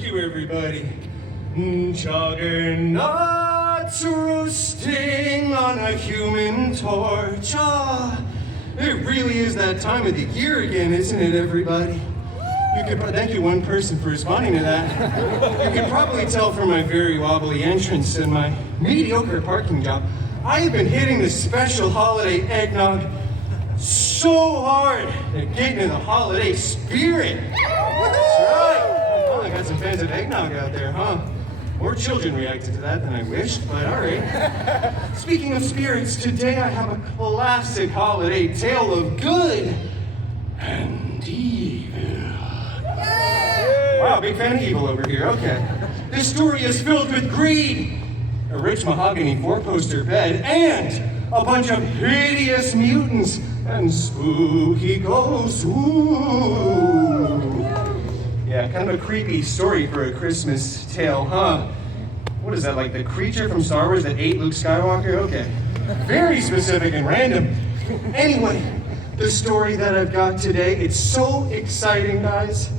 Thank you, everybody. Juggernauts roosting on a human torch. Ah, it really is that time of the year again, isn't it, everybody? Thank you, one person, for responding to that. You can probably tell from my very wobbly entrance and my mediocre parking job, I have been hitting the special holiday eggnog so hard at getting in the holiday spirit. That's right. Well, I got some fans of eggnog out there, huh? More children reacted to that than I wished, but all right. Speaking of spirits, today I have a classic holiday tale of good and evil. Wow, big fan of evil over here, okay. This story is filled with greed, a rich mahogany four-poster bed, and a bunch of hideous mutants and spooky ghosts. Ooh. Yeah, kind of a creepy story for a Christmas tale, huh? What is that, like the creature from Star Wars that ate Luke Skywalker? Okay. Very specific and random. Anyway, the story that I've got today, it's so exciting, guys.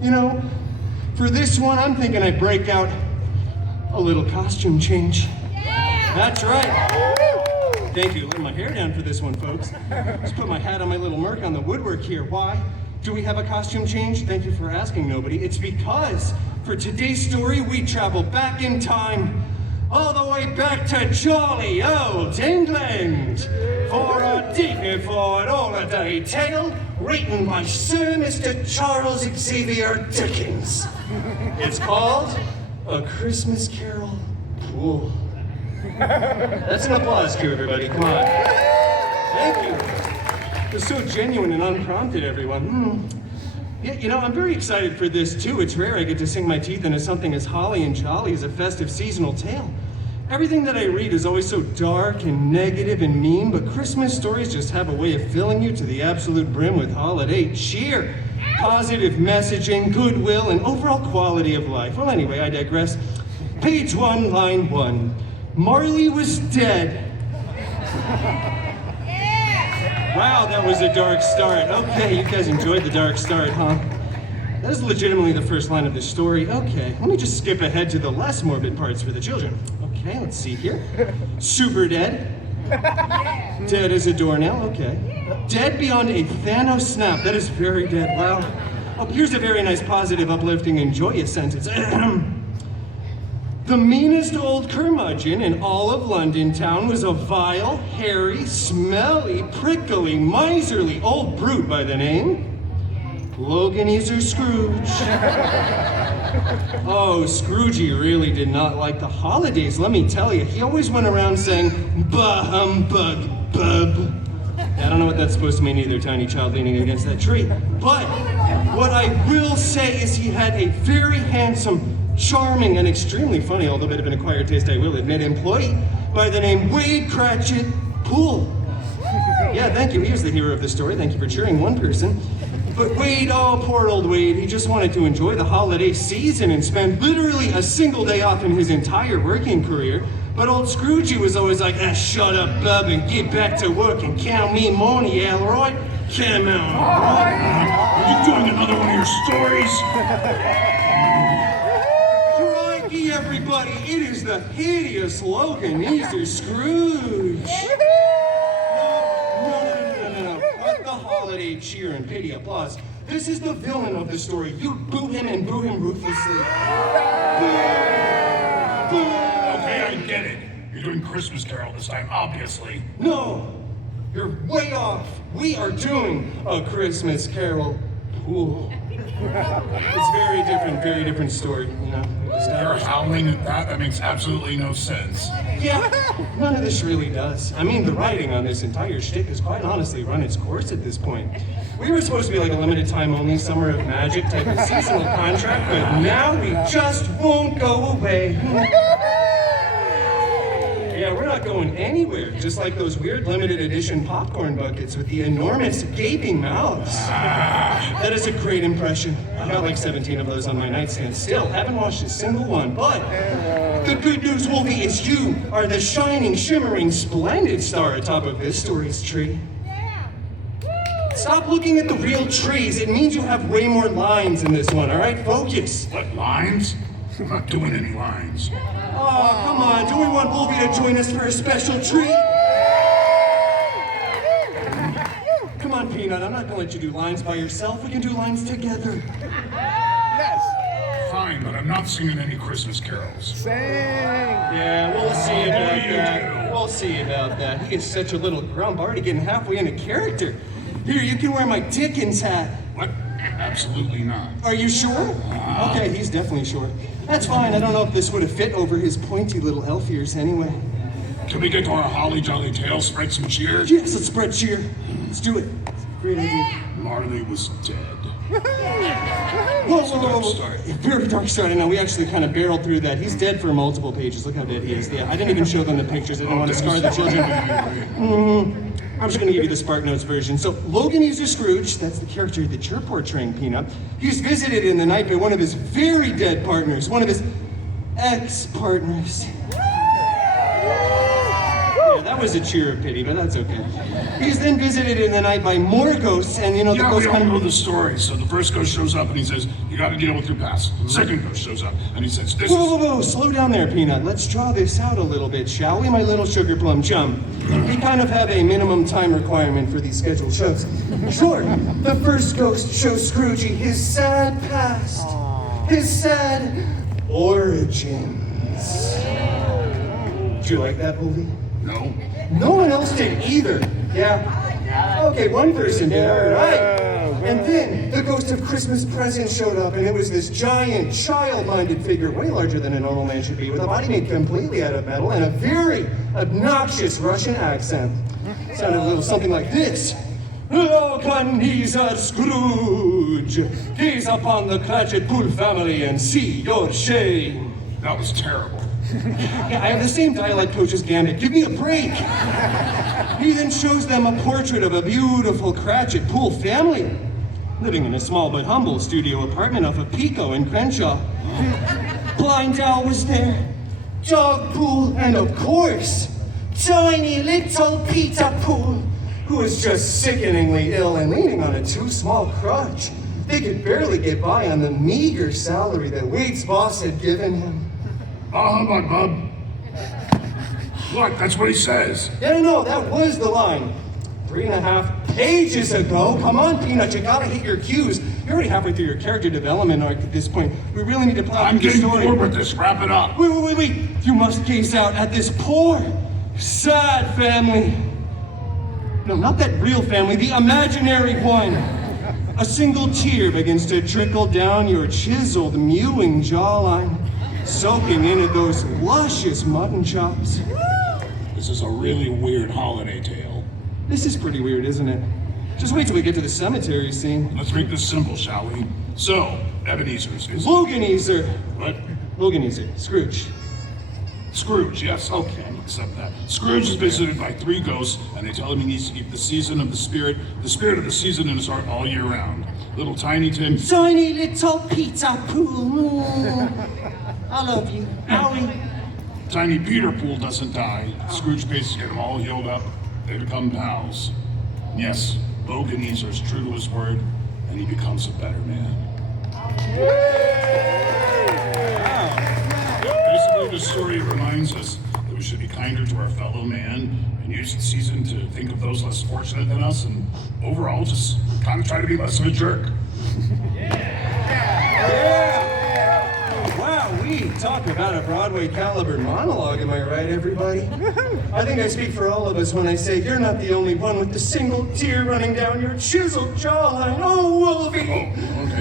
You know, for this one, I'm thinking I break out a little costume change. Yeah! That's right. Thank you. Let my hair down for this one, folks. Just put my hat on my little mark on the woodwork here. Why do we have a costume change? Thank you for asking, nobody. It's because for today's story, we travel back in time, all the way back to jolly old England, for a dignified holiday tale written by Sir Mr. Charles Xavier Dickens. It's called A Christmas Carol Pool. That's an applause cue, everybody. Come on. Thank you. It's so genuine and unprompted, everyone. Yeah, you know, I'm very excited for this, too. It's rare I get to sink my teeth into something as holly and jolly as a festive seasonal tale. Everything that I read is always so dark and negative and mean, but Christmas stories just have a way of filling you to the absolute brim with holiday cheer, positive messaging, goodwill, and overall quality of life. Well, anyway, I digress. Page 1, line 1. Marley was dead. Wow, that was a dark start. Okay, you guys enjoyed the dark start, huh? That is legitimately the first line of the story. Okay, let me just skip ahead to the less morbid parts for the children. Okay, let's see here. Super dead. Dead as a doornail, okay. Dead beyond a Thanos snap. That is very dead, wow. Oh, here's a very nice, positive, uplifting, and joyous sentence. The meanest old curmudgeon in all of London town was a vile, hairy, smelly, prickly, miserly old brute by the name Loganizer Scrooge. Oh, Scroogey really did not like the holidays, let me tell you. He always went around saying, bah humbug, bub. I don't know what that's supposed to mean either, tiny child leaning against that tree. But what I will say is he had a very handsome, charming, and extremely funny, although a bit of an acquired taste, I will admit, employee by the name Wade Cratchit Poole. Yeah, thank you. He was the hero of the story. Thank you for cheering one person. But Wade, oh, poor old Wade, he just wanted to enjoy the holiday season and spend literally a single day off in his entire working career. But old Scroogey was always like, shut up, bub, and get back to work and count me money, Elroy. Come on, right? Are you doing another one of your stories? Crikey, everybody, it is the hideous Loganizer Scrooge. No. Fuck the holiday cheer and pity applause. This is the villain of the story. You boo him and boo him ruthlessly. Boo. Okay, I get it. You're doing Christmas Carol this time, obviously. No, you're way off. We are doing A Christmas Carol Pool. It's very different story, you know. You're howling at that? That makes absolutely no sense. Yeah, none of this really does. I mean, the writing on this entire shtick has quite honestly run its course at this point. We were supposed to be like a limited time only Summer of Magic type of seasonal contract, but now we just won't go away. Yeah, we're not going anywhere, just like those weird limited edition popcorn buckets with the enormous gaping mouths. That is a great impression. I've got like 17 of those on my nightstand still. Haven't watched a single one, but the good news, Wolfie, is you are the shining, shimmering, splendid star atop of this story's tree. stop looking at the real trees. It means you have way more lines in this one, all right? Focus. What, lines? I'm not doing any lines. Oh, come on. Do we want Wolfie to join us for a special treat? Come on, Peanut. I'm not going to let you do lines by yourself. We can do lines together. Fine, but I'm not singing any Christmas carols. Yeah, we'll see about you that. do. We'll see about that. He is such a little grump, already getting halfway into character. Here, you can wear my Dickens hat. What? Absolutely not. Are you sure? Okay, he's definitely sure. That's fine. I don't know if this would have fit over his pointy little elf ears anyway. Can we get to our holly jolly tale, spread some cheer? Yes, let's spread cheer. Let's do it. Great idea. Marley was dead. Whoa. Very dark start. I know, we actually kind of barreled through that. He's dead for multiple pages. Look how dead he is. Yeah, I didn't even show them the pictures. I didn't want to scar the children. I'm just going to give you the Spark Notes version. So, Logan User Scrooge, that's the character that you're portraying, Peanut. He's visited in the night by one of his very dead partners, one of his ex-partners. Yeah, that was a cheer of pity, but that's okay. He's then visited in the night by more ghosts, and the Yeah, ghosts we all know the story. So the first ghost shows up and he says, you gotta deal with your past. The second ghost shows up and he says, this is... Whoa, slow down there, Peanut. Let's draw this out a little bit, shall we, my little sugar plum chum? We kind of have a minimum time requirement for these scheduled shows. Sure, the first ghost shows Scroogey his sad past, his sad origins. Do you like that movie? No. No one else did either. Yeah. Okay, one person did. All right. And then the ghost of Christmas Present showed up, and it was this giant, child-minded figure, way larger than a normal man should be, with a body made completely out of metal and a very obnoxious Russian accent. Sounded a little something like this. Ebenezer Scrooge, gaze upon the Cratchit-Pool family and see your shame. That was terrible. Yeah, I have the same dialect coach as Gambit. Give me a break. He then shows them a portrait of a beautiful Cratchit-Pool family, living in a small but humble studio apartment off of Pico in Crenshaw. Blind Owl was there, Dog Pool, and of course, tiny little Peter Pool, who was just sickeningly ill and leaning on a too small crutch. They could barely get by on the meager salary that Wade's boss had given him. Humbug, bub. Look, that's what he says. Yeah, no, that was the line. 3.5 pages ago. Come on, Peanut, you gotta hit your cues. You're already halfway through your character development arc at this point. We really need to plow I'm through the getting story. bored with this. Wrap it up. Wait. You must gaze out at this poor, sad family. No, not that real family, the imaginary one. A single tear begins to trickle down your chiseled, mewing jawline, soaking into those luscious mutton chops. This is a really weird holiday tale. This is pretty weird, isn't it? Just wait till we get to the cemetery scene. Let's make this simple, shall we? So, Ebenezer's is... Loganezer. What? Loganezer. Scrooge. Scrooge, yes, okay, I'll accept that. Scrooge is visited by 3 ghosts, and they tell him he needs to keep the spirit of the season in his heart all year round. Little Tiny Tim... Tiny little Peter Pool. I love you. Howie. Tiny Peter Pool doesn't die. Scrooge pays to get them all healed up. They become pals. Yes, Loganezer is true to his word, and he becomes a better man. Basically, the story reminds us that we should be kinder to our fellow man and use the season to think of those less fortunate than us, and overall, just kind of try to be less of a jerk. Wow, we talk about a Broadway caliber monologue, am I right, everybody? I think I speak for all of us when I say you're not the only one with the single tear running down your chiseled jawline. Oh, Wolfie! Okay,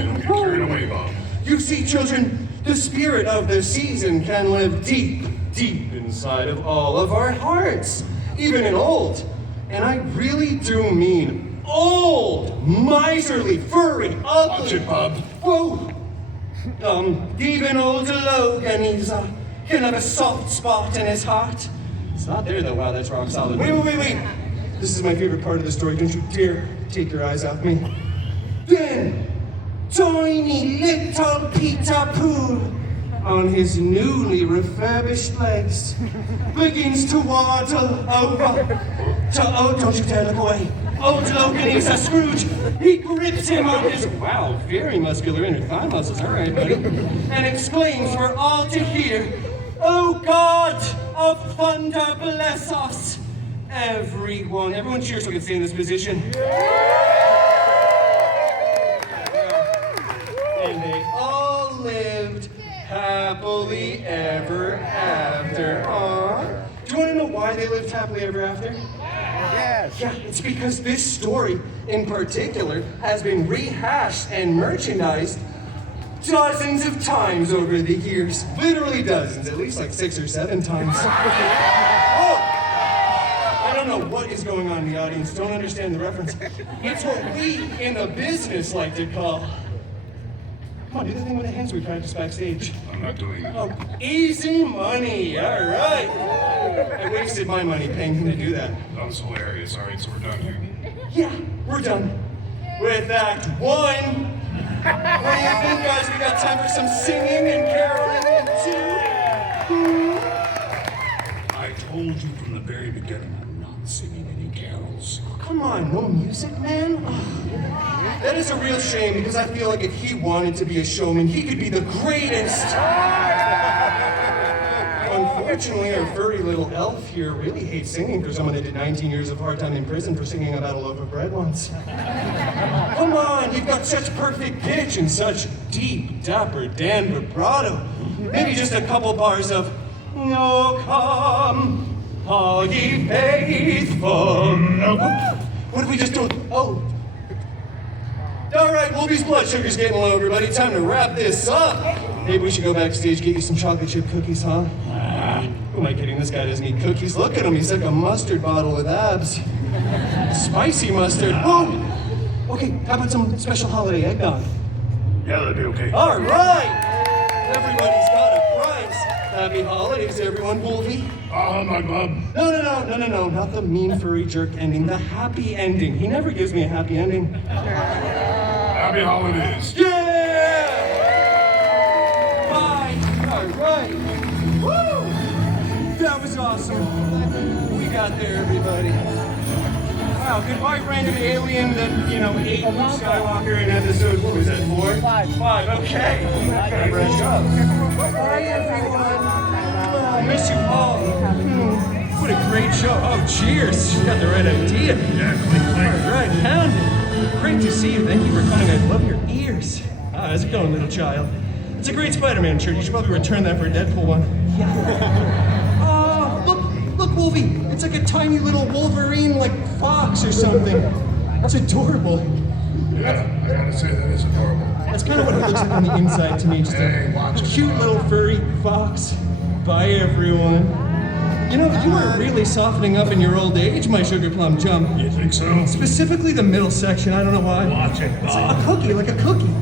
don't get carried away, Bob. You see, children, the spirit of the season can live deep, deep inside of all of our hearts, even in old, and I really do mean old, miserly, furry, ugly. Watch it, Bob. Whoa! Even old Logan, he'll have a soft spot in his heart. It's not there though. Wow, that's rock solid. Wait. This is my favorite part of the story. Don't you dare take your eyes off me. Then, tiny little Peter Pool, on his newly refurbished legs, begins to waddle over to, oh, don't you dare look away, Old Loganesa Scrooge, he grips him on his, wow, very muscular inner thigh muscles, all right, buddy, and exclaims for all to hear, "Oh God of thunder, bless us!" Everyone cheers so we can stay in this position. And they all lived happily ever after. Aww. Do you want to know why they lived happily ever after? Yes. Yeah, it's because this story in particular has been rehashed and merchandised dozens of times over the years. Literally dozens, at least like 6 or 7 times. Oh! I don't know what is going on in the audience, don't understand the reference. It's what we in the business like to call, come on, do the thing with the hands we practice backstage. I'm not doing it. Oh, easy money, all right. I wasted my money paying him to do that. That was hilarious. All right, so we're done here. Yeah, we're done with Act 1. What do you think, guys? We got time for some singing and caroling and 2? I told you from the very beginning I'm not singing any carols. Come on, no music, man? That is a real shame because I feel like if he wanted to be a showman, he could be the greatest. Unfortunately, our furry little elf here really hates singing for someone that did 19 years of hard time in prison for singing about a loaf of bread once. Come on, you've got such perfect pitch and such deep, dapper Dan vibrato. Maybe just a couple bars of, "No, come, all ye faithful." What did we just do? Oh. All right, Wolfie's blood sugar's getting low, everybody. Time to wrap this up. Maybe we should go backstage, get you some chocolate chip cookies, huh? Who am I kidding? This guy doesn't eat cookies. Look at him, he's like a mustard bottle with abs. Spicy mustard. Whoa! Okay, how about some special holiday eggnog? Yeah, that'd be okay. All right! Everybody's got a prize. Happy holidays, everyone. Wolfie? Oh, my bum. No, not the mean furry jerk ending. The happy ending. He never gives me a happy ending. Happy holidays. Yeah! Bye! All right. Woo! That was awesome. We got there, everybody. Wow, goodbye, random alien that, ate Luke Skywalker in episode, what was that, 4? 5, okay. Fresh up. Bye, everyone. Oh, I miss you all. What a great show. Oh, cheers. You got the right idea. Yeah, click, click. All right, pound it. Great to see you. Thank you for coming. I love your ears. How's it going, little child? It's a great Spider-Man shirt. You should probably return that for a Deadpool one. Look, Wolfie. It's like a tiny little Wolverine, like fox or something. That's adorable. Yeah, I gotta say that is adorable. That's kind of what it looks like on the inside to me. Just Hey, a watch it. cute little furry fox. Bye, everyone. You were really softening up in your old age, my sugar plum chum. You think so? Specifically the middle section. I don't know why. Watch it, It's like a cookie, like a cookie.